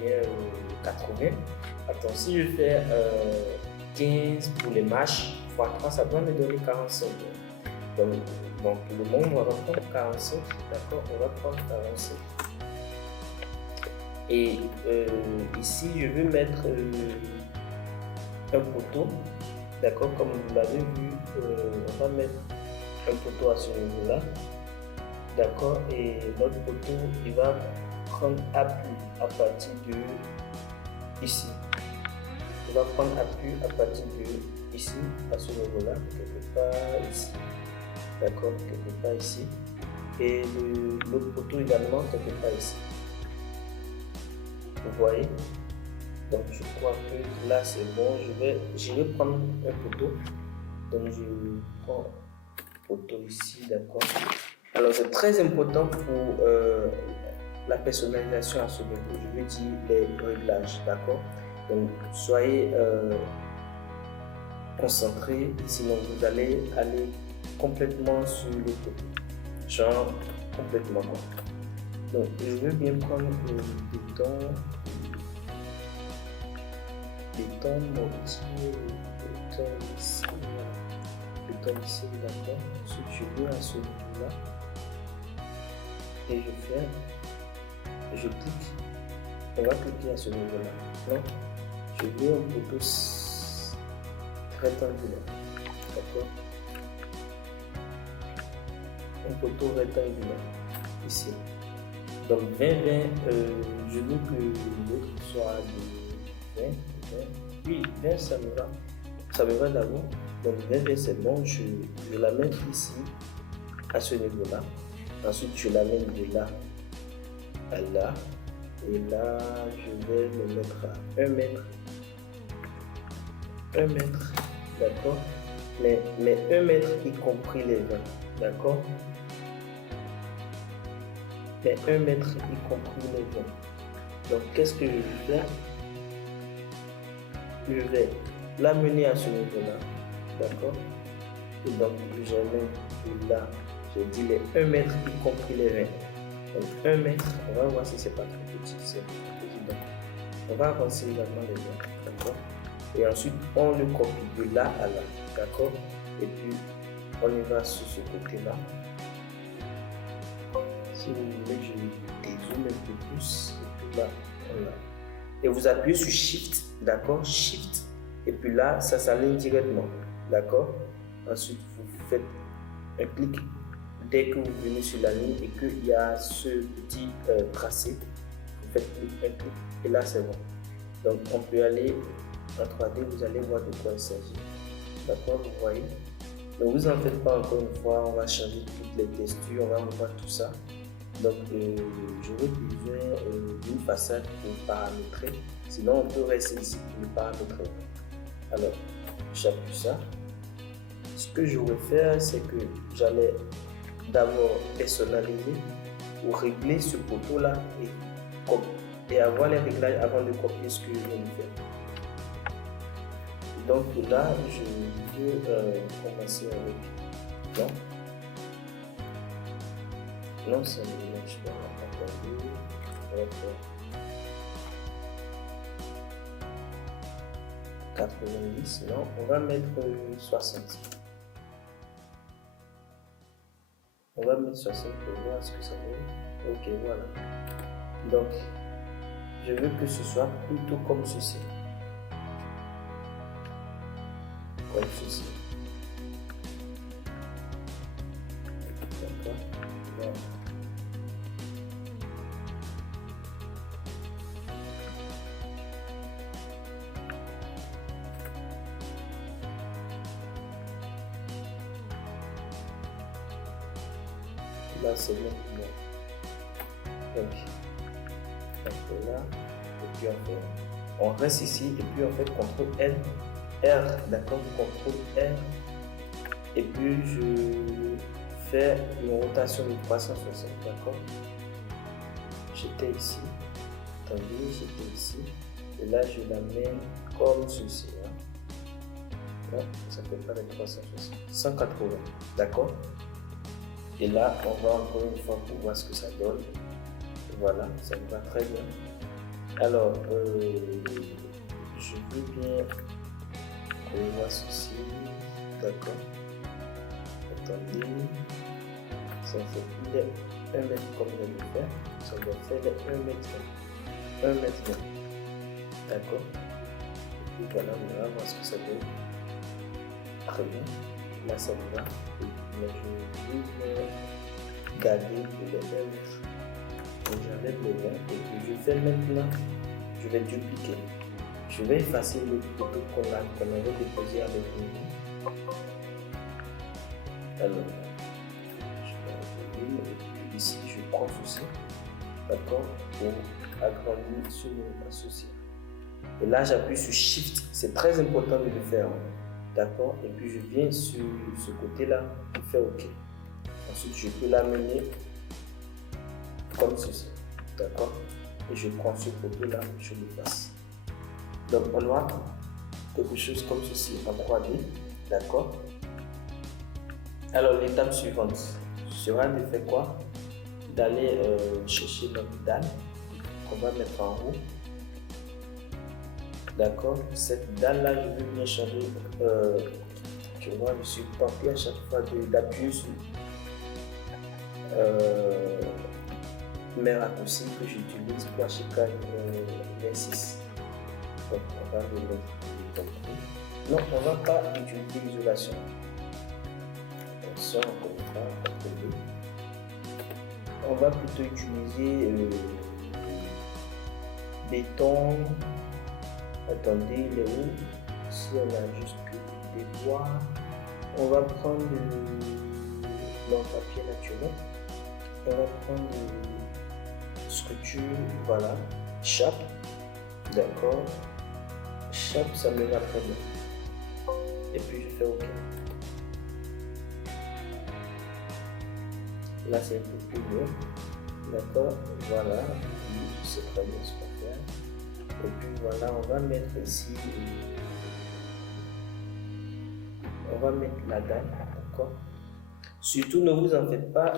bien 80. Attends, si je fais 15 pour les marches, fois 3, ça doit me donner 45. Donc pour le moment, on va prendre 45. D'accord, on va prendre 45. Et ici, je veux mettre un poteau. D'accord, comme vous l'avez vu, on va mettre un poteau à ce niveau-là. D'accord, et notre poteau, il va prendre appui à partir de ici. Il va prendre appui à partir de ici, à ce niveau-là, quelque part ici. D'accord, quelque part ici. Et l'autre poteau également, quelque part ici. Vous voyez? Donc je crois que là c'est bon. Je vais prendre un poteau. Donc je prends un poteau ici, d'accord. Alors c'est très important pour la personnalisation à ce niveau. Je veux dire les réglages, d'accord. Donc soyez concentrés, sinon vous allez aller complètement sur le côté. Genre complètement. Donc je veux bien prendre le béton mortier, béton ici, d'accord. Ensuite je vais à ce niveau-là et je clique. On va cliquer à ce niveau-là. Donc je veux un poteau rectangulaire, d'accord. Un poteau rectangulaire ici. Donc 20, 20, je veux que l'autre soit de 20, 20. Oui, 20 ça me va d'abord. Donc 20, 20 c'est bon, je la mets ici, à ce niveau-là. Ensuite je l'amène de là à là. Et là, je vais le mettre à 1 mètre. 1 mètre, d'accord. Mais 1 mètre y compris les 20, d'accord. Mais 1 mètre y compris les 20. Donc qu'est-ce que je vais faire? Je vais l'amener à ce niveau-là, d'accord. Et donc j'amène de là, je dis les 1 mètre y compris les 20. Donc 1 mètre, on va voir si c'est pas trop petit, c'est petit. Donc on va avancer également les 20, d'accord. Et ensuite on le copie de là à là, d'accord. Et puis on y va sur ce côté-là. Si vous voulez, je dézoome un peu plus. Et puis là, voilà. Et vous appuyez sur Shift, d'accord, Shift. Et puis là, ça s'aligne directement, d'accord. Ensuite, vous faites un clic dès que vous venez sur la ligne et qu'il y a ce petit tracé. Vous faites un clic et là, c'est bon. Donc, on peut aller en 3D, vous allez voir de quoi il s'agit. D'accord, vous voyez. Ne vous en faites pas encore une fois, on va changer toutes les textures, on va revoir tout ça. Donc, j'aurais besoin d'une façade pour paramétrer. Sinon, on peut rester ici pour le paramétrer. Alors, j'appuie ça. Ce que je vais faire, c'est que j'allais d'abord personnaliser ou régler ce poteau-là et avoir les réglages avant de copier ce que je viens de faire. Donc là, je veux commencer avec non. Non, ça ne marche pas. Attendez. 90, non, on va mettre 60. On va mettre 60 pour voir ce que ça fait. Ok, voilà. Donc, je veux que ce soit plutôt comme ceci. Comme ceci. D'accord. Voilà. Là, c'est bon. Donc là, et puis on reste ici, et puis on fait CTRL R, d'accord, CTRL R, et puis je fais une rotation de 360, d'accord. J'étais ici, attendez, j'étais ici, et là je la mets comme ceci, hein. Non, ça ne fait pas les 360, 180, d'accord. Et là, on va encore une fois pour voir ce que ça donne. Voilà, ça me va très bien. Alors, je veux bien qu'on voit ceci. D'accord. Attendez. Ça fait plus de 1 mètre comme je vais le faire. Ça doit faire de 1 mètre. 1 mètre. D'accord. Et voilà, on va voir ce que ça donne. Très bien. Là, ça me va. Mais je vais garder pour les 1 mètre. Donc j'enlève le lien et puis je fais maintenant, je vais dupliquer. Je vais effacer le photo qu'on avait déposé avec nous. Alors, je vais revenir et puis ici je prends ceci, d'accord, pour agrandir sur mon associé. Et là j'appuie sur Shift, c'est très important de le faire, d'accord, et puis je viens sur ce côté-là, je fais OK. Ensuite je peux l'amener comme ceci, d'accord, et je prends ce côté là, je le passe. Donc on aura quelque chose comme ceci en 3D, d'accord. Alors l'étape suivante sera de faire quoi? D'aller chercher notre dalle qu'on va mettre en haut, d'accord. Cette dalle là, je veux bien changer, tu vois, je suis tenté à chaque fois d'appuyer sur mes raccourcis que j'utilise pour acheter les 6. Donc on va le mettre. Non, on ne va pas utiliser l'isolation. Attention, on va plutôt utiliser béton. Attendez, il est où? Si on a juste des bois, on va prendre le papier naturel. On va prendre structure, voilà, chape, d'accord, chape, ça me va très bien. Et puis je fais OK. Là c'est un peu plus lourd, d'accord, voilà, c'est très bien ce qu'on fait. Et puis voilà, on va mettre ici, on va mettre la dalle, d'accord. Surtout ne vous en faites pas,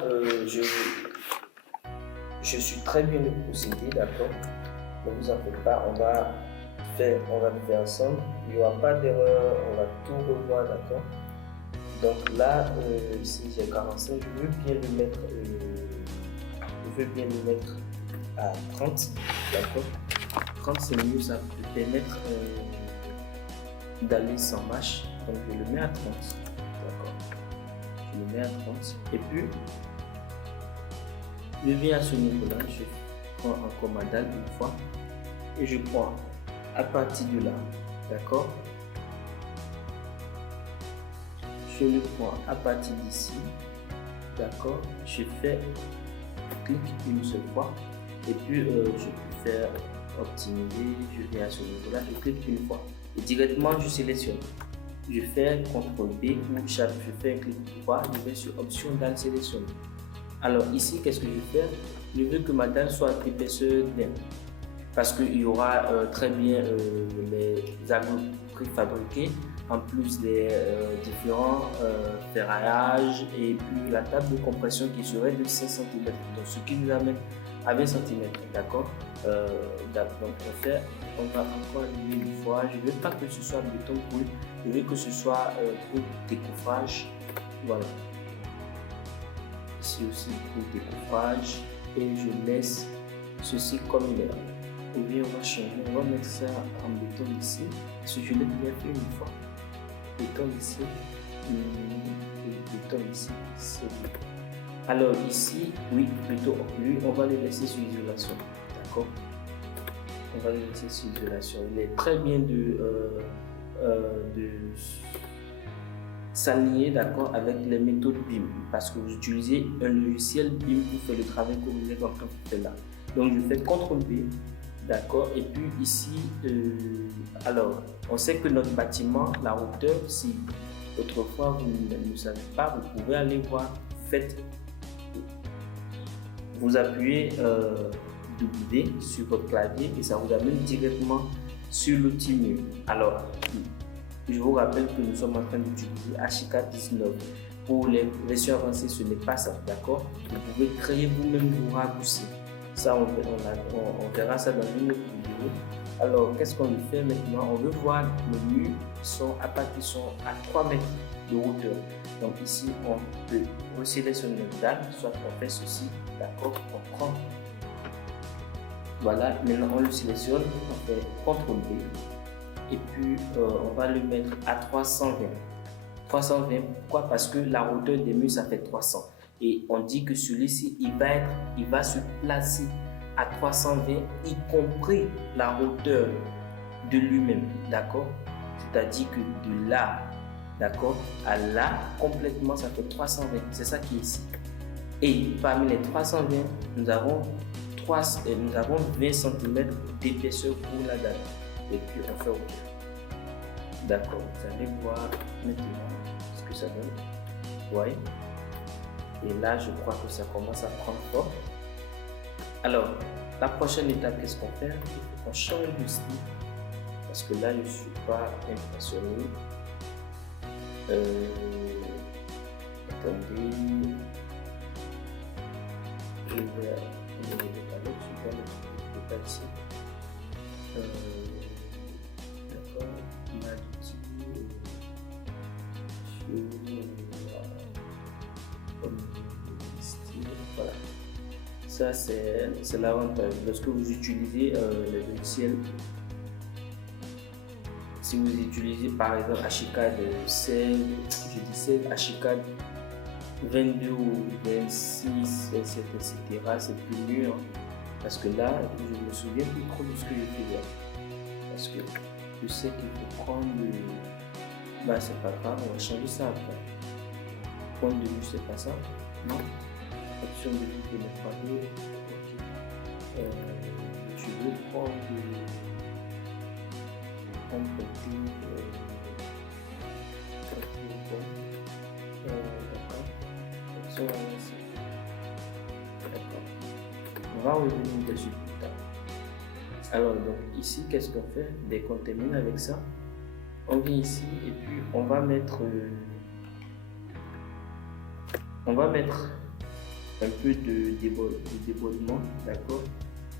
je suis très bien le procédé, d'accord. Ne vous en faites pas, on va le faire ensemble. Il n'y aura pas d'erreur, on va tout revoir, d'accord. Donc là, ici j'ai 45, je veux bien le mettre à 30, d'accord. 30 c'est mieux, ça peut permettre d'aller sans mâche. Donc je le mets à 30, d'accord. Je le mets à 30 et puis je viens à ce niveau-là, je prends encore ma dalle une fois et je prends à partir de là, d'accord. Je le prends à partir d'ici, d'accord. Je fais clic une seule fois et puis je peux faire optimiser, je viens à ce niveau-là, je clique une fois et directement je sélectionne. Je fais CTRL B ou je fais un clic droit, je vais sur option dalle sélectionner. Alors ici, qu'est-ce que je vais faire? Je veux que ma dalle soit d'épaisseur bien, parce qu'il y aura très bien les agneaux préfabriqués, en plus des différents ferraillages et puis la table de compression qui serait de 5 cm, donc ce qui nous amène à 20 cm, d'accord. Donc on va encore allumer une fois. Je ne veux pas que ce soit béton brut, je veux que ce soit pour décoffrage, voilà. Ici aussi pour décoffrage et je laisse ceci comme il est là. Et bien on va changer, on va mettre ça en béton ici, parce que je l'ai bien fait une fois. Béton ici, et béton ici, c'est bon. Alors ici, oui, plutôt lui, on va le laisser sur isolation, d'accord. On va le laisser sur isolation. Il est très bien de s'aligner, d'accord, avec les méthodes BIM, parce que vous utilisez un logiciel BIM pour faire le travail que vous êtes en train de faire là. Donc je fais CTRL B, d'accord, et puis ici, alors on sait que notre bâtiment, la hauteur, si autrefois vous ne savez pas, vous pouvez aller voir, faites, vous appuyez W sur votre clavier et ça vous amène directement sur l'outil mur. Alors, je vous rappelle que nous sommes en train d'utiliser HK 19. Pour les versions avancées, ce n'est pas ça, d'accord. Vous pouvez créer vous-même vos raccourcis. Ça, on verra ça dans une autre vidéo. Alors, qu'est-ce qu'on veut faire maintenant? On veut voir les murs qui sont à 3 mètres de hauteur. Donc ici, on peut resélectionner notre dalle, soit on fait ceci, d'accord? On prend. Voilà, maintenant on le sélectionne, on fait CTRL B. Et puis, on va le mettre à 320. 320, pourquoi? Parce que la hauteur des murs, ça fait 300. Et on dit que celui-ci, il va se placer à 320, y compris la hauteur de lui-même, d'accord? C'est-à-dire que de là, d'accord, à là, complètement, ça fait 320. C'est ça qui est ici. Et parmi les 320, nous avons 20 cm d'épaisseur pour la dalle. Et puis, on fait OK. D'accord, vous allez voir maintenant ce que ça donne. Vous voyez? Et là, je crois que ça commence à prendre forme. Alors, la prochaine étape, qu'est-ce qu'on fait? Il faut qu'on change de style. Parce que là, je ne suis pas impressionné. Attendez. Je vais enlever le palette. Je vais mettre le palette ici. D'accord. Voilà. Ça, c'est l'avantage. Lorsque vous utilisez le logiciel, si vous utilisez par exemple Archicad 16, je dis 16, Archicad 22 ou 26, 27, etc., c'est plus dur. Parce que là, je me souviens plus trop de ce que je faisais. Parce que je sais qu'il faut prendre le. Bah, c'est pas grave, on va changer ça après. Point de vue, c'est pas ça. Non. Option de vue de notre papier. Ok. Je veux prendre on va revenir dessus plus tard. Alors, donc ici, qu'est-ce qu'on fait? Dès qu'on termine avec ça, on vient ici et puis on va mettre un peu de débordement, d'accord?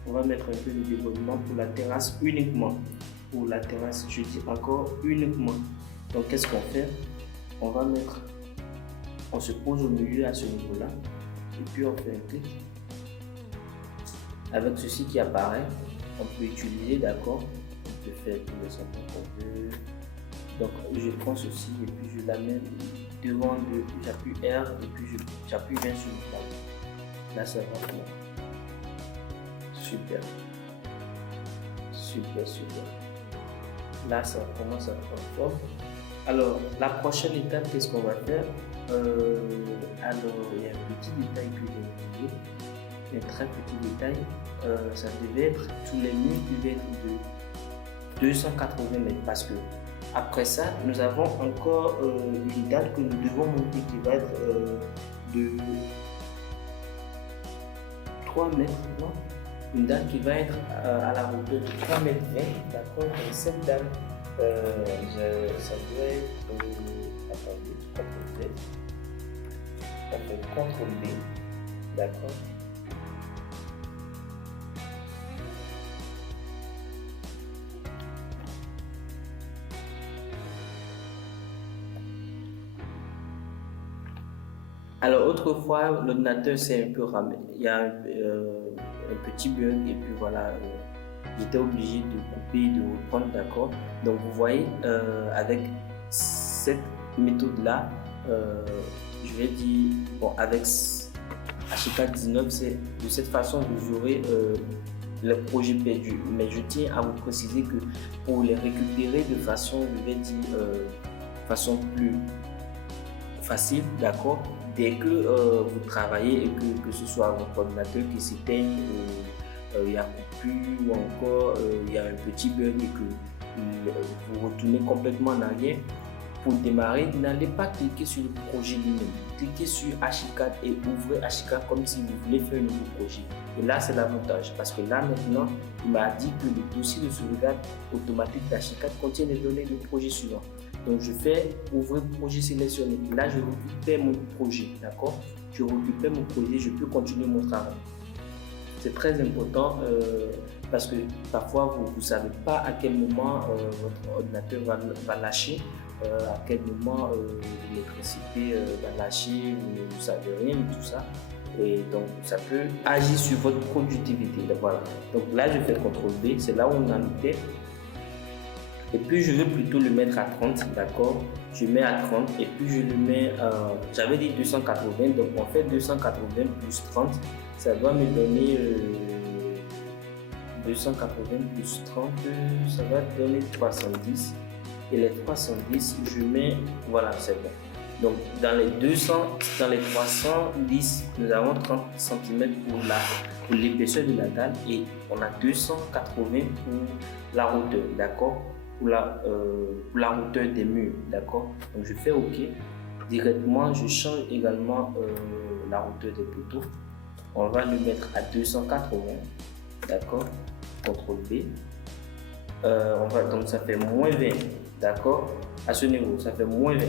On va mettre un peu de débordement pour la terrasse uniquement. Pour la terrasse, je dis encore uniquement. Donc, qu'est-ce qu'on fait? On se pose au milieu à ce niveau-là et puis on fait un clic. Avec ceci qui apparaît, on peut utiliser, d'accord? On peut faire tous les sons qu'on veut. Donc, je prends ceci et puis je l'amène devant j'appuie R et puis j'appuie bien sur le clavier. Là, ça va bien. Super. Super, super. Là, ça commence à prendre forme. Alors, la prochaine étape, qu'est-ce qu'on va faire? Alors, il y a un petit détail que j'ai oublié. Un très petit détail. Ça devait être, tous les murs devaient être de 280 mètres parce que après ça, nous avons encore une dalle que nous devons monter qui va être de 3 mètres, non? Une dalle qui va être à la hauteur de 3 mètres 20, d'accord? Et cette dalle, ça doit être, attendez, on fait CTRL B, d'accord? Alors autrefois, l'ordinateur s'est un peu ramé. Il y a un petit bug et puis voilà, j'étais obligé de couper, de reprendre, d'accord. Donc vous voyez, avec cette méthode-là, je vais dire, bon, avec Archicad 19, c'est de cette façon que vous aurez le projet perdu. Mais je tiens à vous préciser que pour les récupérer de façon, je vais dire, façon plus facile, d'accord. Dès que vous travaillez et que ce soit votre ordinateur qui s'éteigne, il y a coupure ou encore il y a un petit bug et que vous retournez complètement en arrière, pour démarrer, n'allez pas cliquer sur le projet lui-même. Cliquez sur Archicad et ouvrez Archicad comme si vous voulez faire un nouveau projet. Et là, c'est l'avantage parce que là, maintenant, il m'a dit que le dossier de sauvegarde automatique d'Archicad contient les données du projet suivant. Donc, je fais ouvrir projet sélectionné. Là, je récupère mon projet, d'accord? Je récupère mon projet, je peux continuer mon travail. C'est très important parce que parfois vous ne savez pas à quel moment votre ordinateur va lâcher, à quel moment l'électricité va lâcher, vous ne savez rien de tout ça. Et donc ça peut agir sur votre productivité. Donc, voilà. Donc là je fais CTRL B, c'est là où on a noté. Et puis je veux plutôt le mettre à 30, d'accord? Je mets à 30 et puis je le mets, j'avais dit 280, donc on fait 280 plus 30, ça doit me donner 280 plus 30, ça va donner 310. Et les 310, je mets, voilà, c'est bon. Donc dans les 310, nous avons 30 cm pour l'épaisseur de la dalle et on a 280 pour la hauteur, d'accord? Pour la hauteur des murs, d'accord? Donc je fais OK. Directement, je change également la hauteur des poteaux. On va le mettre à 280, d'accord? CTRL B. Donc ça fait moins 20, d'accord? À ce niveau, ça fait moins 20.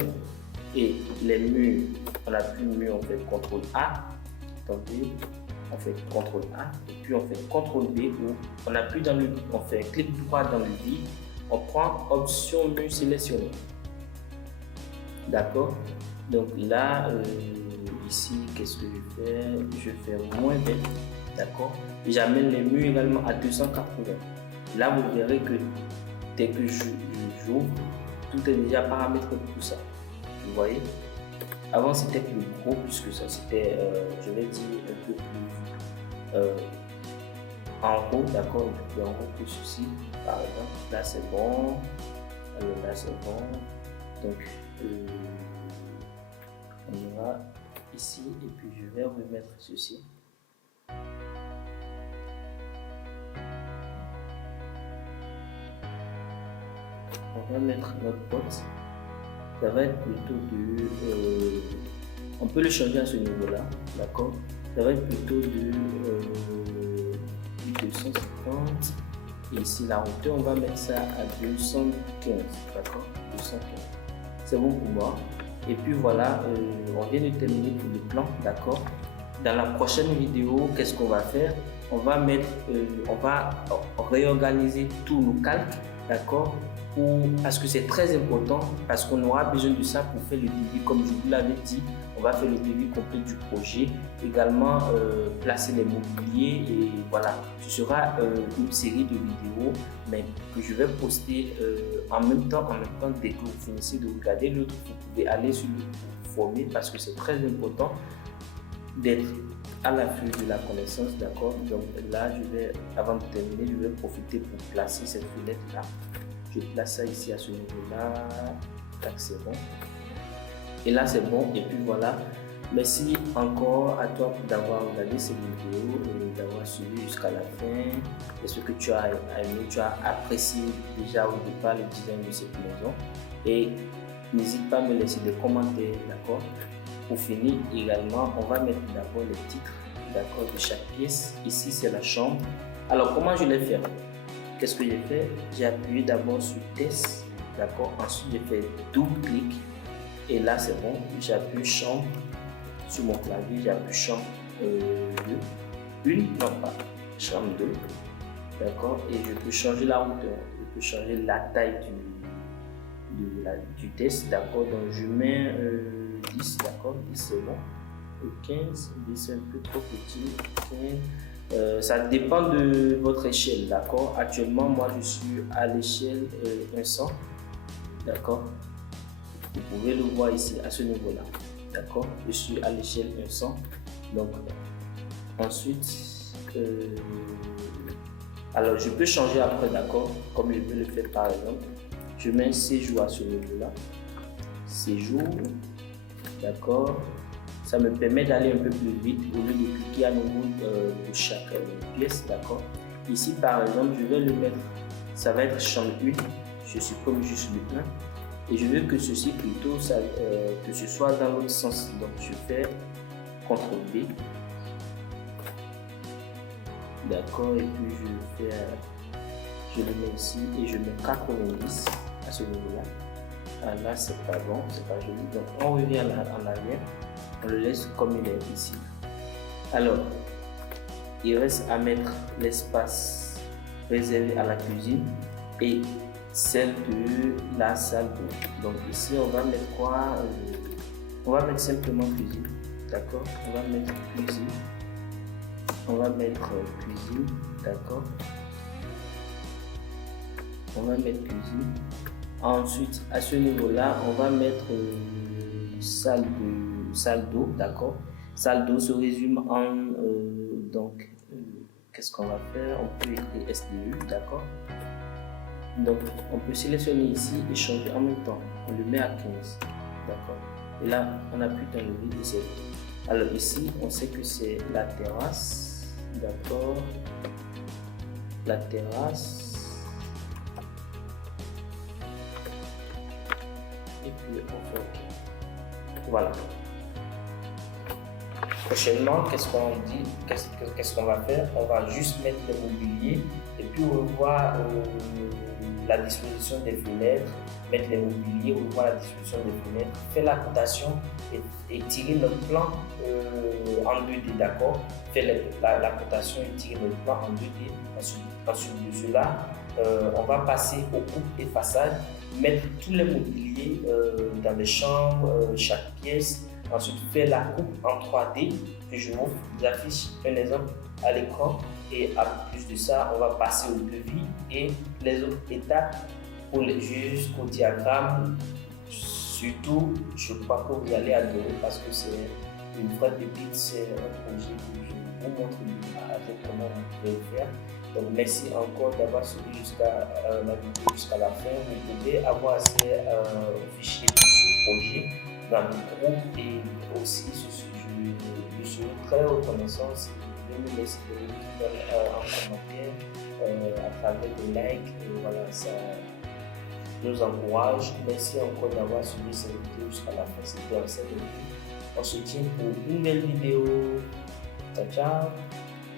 Et les murs, on n'a plus de murs, on fait CTRL A. Attendez, on fait CTRL A et puis on fait CTRL B où on n'a plus dans le, on fait clic droit dans le vide. On prend option mur sélectionné. D'accord? Donc là, ici, qu'est-ce que je fais? Je fais moins 20. D'accord? Et j'amène les murs également à 280. Là, vous verrez que dès que j'ouvre, tout est déjà paramétré pour tout ça. Vous voyez? Avant, c'était plus gros puisque ça, c'était, je vais dire, un peu plus en haut, d'accord? Un peu plus en haut que ceci. Par exemple, là c'est bon, là c'est bon, donc on ira ici et puis je vais remettre ceci. On va mettre notre pote, ça va être plutôt de, on peut le changer à ce niveau là, d'accord, ça va être plutôt de 250. Et ici, la hauteur, on va mettre ça à 215, d'accord? 215. C'est bon pour moi. Et puis voilà, on vient de terminer pour le plan, d'accord? Dans la prochaine vidéo, qu'est-ce qu'on va faire? On va mettre, on va réorganiser tous nos calques, d'accord? Parce que c'est très important, parce qu'on aura besoin de ça pour faire le devis, comme je vous l'avais dit. On va faire le devis complet du projet, également placer les mobiliers et voilà, ce sera une série de vidéos mais que je vais poster en même temps dès que vous finissez de regarder l'autre, vous pouvez aller sur le former parce que c'est très important d'être à l'affût de la connaissance, d'accord? Donc là, avant de terminer, je vais profiter pour placer cette fenêtre là. Je place ça ici à ce niveau-là, c'est bon. Et là c'est bon, et puis voilà. Merci encore à toi d'avoir regardé cette vidéo et d'avoir suivi jusqu'à la fin. J'espère que tu as aimé, tu as apprécié déjà au départ le design de cette maison. Et n'hésite pas à me laisser des commentaires, d'accord? Pour finir également, on va mettre d'abord le titre, d'accord, de chaque pièce. Ici c'est la chambre. Alors comment je l'ai fait? Qu'est-ce que j'ai fait? J'ai appuyé d'abord sur test, d'accord? Ensuite j'ai fait double clic et là c'est bon. J'appuie chambre sur mon clavier, j'appuie chambre 2, non pas chambre 2, d'accord? Et je peux changer la hauteur, je peux changer la taille du test, d'accord? Donc je mets 10, d'accord? 10 c'est bon. 15, 10 c'est un peu trop petit. 15. Ça dépend de votre échelle, d'accord? Actuellement, moi, je suis à l'échelle 100, d'accord? Vous pouvez le voir ici, à ce niveau-là, d'accord? Je suis à l'échelle 100. Donc, ensuite, alors, je peux changer après, d'accord? Comme je peux le faire, par exemple. Je mets un séjour à ce niveau-là. Séjour, d'accord? Ça me permet d'aller un peu plus vite au lieu de cliquer à nouveau pour chaque pièce, d'accord? Ici, par exemple, je vais le mettre, ça va être chambre 1, je supprime juste le 1 et je veux que ceci plutôt, que ce soit dans l'autre sens. Donc, je fais CTRL B, d'accord? Et puis, je le mets ici et je mets 90 à ce niveau-là. Ah, là, c'est pas bon, c'est pas joli. Donc, on revient en arrière. On le laisse comme il est ici. Alors, il reste à mettre l'espace réservé à la cuisine et celle de la salle d'eau. Donc ici on va mettre quoi? On va mettre simplement cuisine, d'accord? On va mettre cuisine. On va mettre cuisine, d'accord? On va mettre cuisine. Ensuite, à ce niveau-là, on va mettre salle d'eau, d'accord? Salle d'eau se résume en qu'est-ce qu'on va faire? On peut écrire SDE, d'accord? Donc, on peut sélectionner ici et changer en même temps. On le met à 15, d'accord? Et là, on appuie dans le vide et c'est tout. Alors ici, on sait que c'est la terrasse, d'accord? La terrasse. Et puis on fait OK. Voilà. Prochainement, qu'est-ce qu'on va faire? On va juste mettre le mobilier et puis revoir la disposition des fenêtres, mettre les mobiliers, revoir la disposition des fenêtres, faire la cotation et tirer notre plan en 2D, d'accord? Faire la cotation et tirer notre plan en 2D. Ensuite de cela, on va passer aux coupes et façades, mettre tous les mobiliers dans les chambres, chaque pièce. Ensuite, faire la coupe en 3D, que je vous affiche un exemple à l'écran. Et en plus de ça, on va passer au devis et les autres étapes jusqu'au diagramme. Surtout, je crois que vous allez adorer parce que c'est une vraie pépite, c'est un projet que je vous montre avec comment vous pouvez le faire. Donc merci encore d'avoir suivi jusqu'à la vidéo jusqu'à la fin. Vous pouvez avoir accès au fichier de ce projet dans le groupe et aussi je serai très reconnaissant si vous pouvez me laisser des en commentaire à travers des likes et voilà, ça nous encourage. Merci encore d'avoir suivi cette vidéo jusqu'à la fin. C'était Ansel. On se tient pour une nouvelle vidéo. Ciao ciao.